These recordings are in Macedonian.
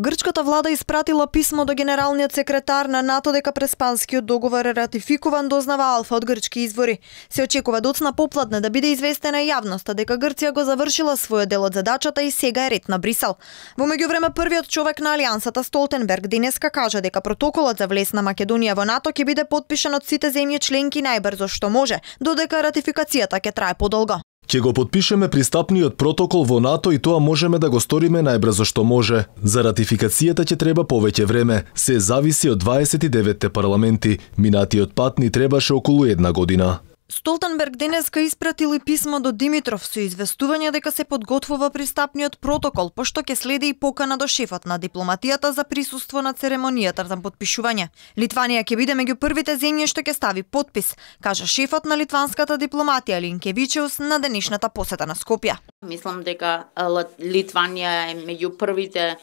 Грчката влада испратила писмо до генералниот секретар на НАТО дека Преспанскиот договор е ратификуван, дознава Алфа од грчки извори. Се очекува доцна попладне да биде известена јавноста дека Грција го завршила својот дел од задачата и сега е ред на Брисел. Во меѓувреме првиот човек на алијансата Столтенберг денеска кажа дека протоколот за влез на Македонија во НАТО ќе биде потпишан од сите земји членки најбрзо што може, додека ратификацијата ќе трае подолго. Ќе го потпишеме пристапниот протокол во НАТО и тоа можеме да го сториме најбрзо што може. За ратификацијата ќе треба повеќе време. Се зависи од 29 парламенти. Минатиот пат ни требаше околу 1 година. Столтенберг денеска испратил и писмо до Димитров со известување дека се подготвува пристапниот протокол, пошто ќе следи и покана до шефот на дипломатијата за присуство на церемонијата за подпишување. Литванија ќе биде меѓу првите земји што ќе стави подпис, кажа шефот на литванската дипломатија Линкевичиус на денешната посета на Скопје. Мислам дека Литванија е меѓу првите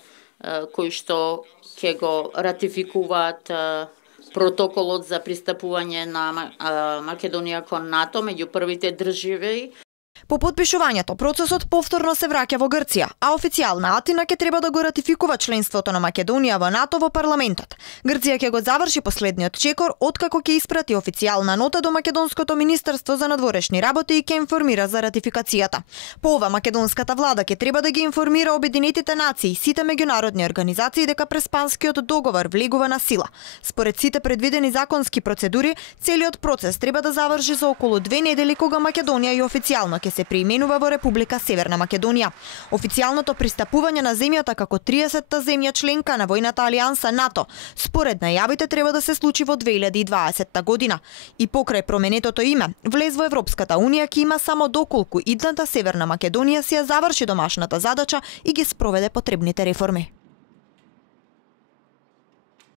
кои што ќе го ратификуваат протоколот за пристапување на Македонија кон НАТО меѓу првите држави. По подпишувањето, процесот повторно се враќа во Грција, а официјална Атина ќе треба да го ратификува членството на Македонија во НАТО во парламентот. Грција ќе го заврши последниот чекор откако ќе испрати официјална нота до Македонското министерство за надворешни работи и ќе информира за ратификацијата. По ова македонската влада ќе треба да ги информира Обединетите нации и сите меѓународни организации дека Преспанскиот договор влегува на сила. Според сите предвидени законски процедури, целиот процес треба да заврши за околу 2 недели кога Македонија и официјално ќе се преименува во Република Северна Македонија. Официјалното пристапување на земјата како 30-та земја членка на војната алијанса НАТО, според најавите треба да се случи во 2020 година. И покрај променетото име, влез во Европската Унија ќе има само доколку идната Северна Македонија си ја заврши домашната задача и ги спроведе потребните реформи.